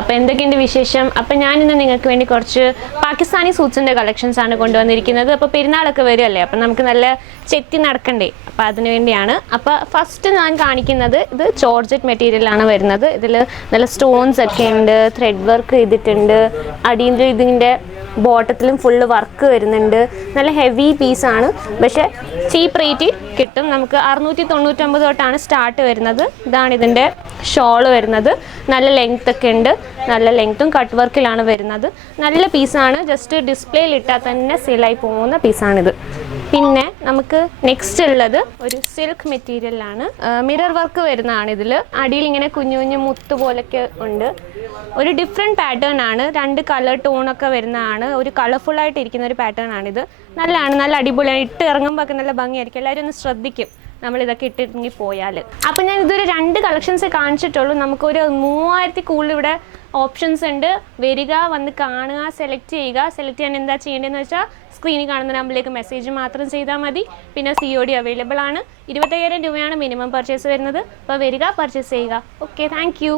അപ്പോൾ എന്തൊക്കെയുണ്ട് വിശേഷം? അപ്പോൾ ഞാനിന്ന് നിങ്ങൾക്ക് വേണ്ടി കുറച്ച് പാകിസ്ഥാനി സൂട്ട്സിൻ്റെ കളക്ഷൻസ് ആണ് കൊണ്ടുവന്നിരിക്കുന്നത്. അപ്പോൾ പെരുന്നാളൊക്കെ വരുമല്ലേ, അപ്പോൾ നമുക്ക് നല്ല ചെത്തി നടക്കണ്ടേ, അപ്പോൾ അതിന് വേണ്ടിയാണ്. അപ്പോൾ ഫസ്റ്റ് ഞാൻ കാണിക്കുന്നത് ഇത് ജോർജറ്റ് മെറ്റീരിയലാണ് വരുന്നത്. ഇതിൽ നല്ല സ്റ്റോൺസ് ഒക്കെ ഉണ്ട്, ത്രെഡ് വർക്ക് ചെയ്തിട്ടുണ്ട്, അടിയിൽ ഇതിൻ്റെ ബോട്ടത്തിലും ഫുള്ള് വർക്ക് വരുന്നുണ്ട്. നല്ല ഹെവി പീസാണ്, പക്ഷേ ചീപ്പ് റേറ്റിൽ കിട്ടും. നമുക്ക് 699 തൊട്ടാണ് സ്റ്റാർട്ട് വരുന്നത്. ഇതാണ് ഇതിൻ്റെ ഷോള് വരുന്നത്. നല്ല ലെങ്ത് ഒക്കെ ഉണ്ട്, നല്ല ലെങ്ത്തും കട്ട് വർക്കിലാണ് വരുന്നത്. നല്ല പീസാണ്, ജസ്റ്റ് ഡിസ്പ്ലേയിൽ ഇട്ടാൽ തന്നെ സെയിലായി പോകുന്ന പീസാണിത്. പിന്നെ നമുക്ക് നെക്സ്റ്റ് ഉള്ളത് ഒരു സിൽക്ക് മെറ്റീരിയലാണ്, മിറർ വർക്ക് വരുന്നതാണ്. ഇതിൽ അടിയിൽ ഇങ്ങനെ കുഞ്ഞു കുഞ്ഞു മുത്ത് പോലൊക്കെ ഉണ്ട്. ഒരു ഡിഫറെൻറ്റ് പാറ്റേൺ ആണ്, 2 കളർ ടോണൊക്കെ വരുന്നതാണ്. ഒരു കളർഫുള്ളായിട്ട് ഇരിക്കുന്ന ഒരു പാറ്റേൺ ആണിത്. നല്ലതാണ്, നല്ല അടിപൊളിയാണ്. ഇട്ട് ഇറങ്ങുമ്പോൾ ഒക്കെ നല്ല ഭംഗിയായിരിക്കും. എല്ലാവരും ഒന്ന് ശ്രദ്ധിക്കും നമ്മളിതൊക്കെ ഇട്ടിറങ്ങി പോയാൽ. അപ്പോൾ ഞാൻ ഇതൊരു 2 കളക്ഷൻസ് കാണിച്ചിട്ടുള്ളൂ. നമുക്കൊരു 3000 കൂടുതൽ ഇവിടെ ഓപ്ഷൻസ് ഉണ്ട്. വരിക, വന്ന് കാണുക, സെലക്ട് ചെയ്യുക. സെലക്ട് ചെയ്യാൻ എന്താ ചെയ്യേണ്ടതെന്ന് വെച്ചാൽ സ്ക്രീനിൽ കാണുന്ന നമ്പറിലേക്ക് മെസ്സേജ് മാത്രം ചെയ്താൽ മതി. പിന്നെ COD അവൈലബിൾ ആണ്. 25,000 രൂപയാണ് മിനിമം പർച്ചേസ് വരുന്നത്. അപ്പോൾ വരിക, പർച്ചേസ് ചെയ്യുക. Okay, thank you.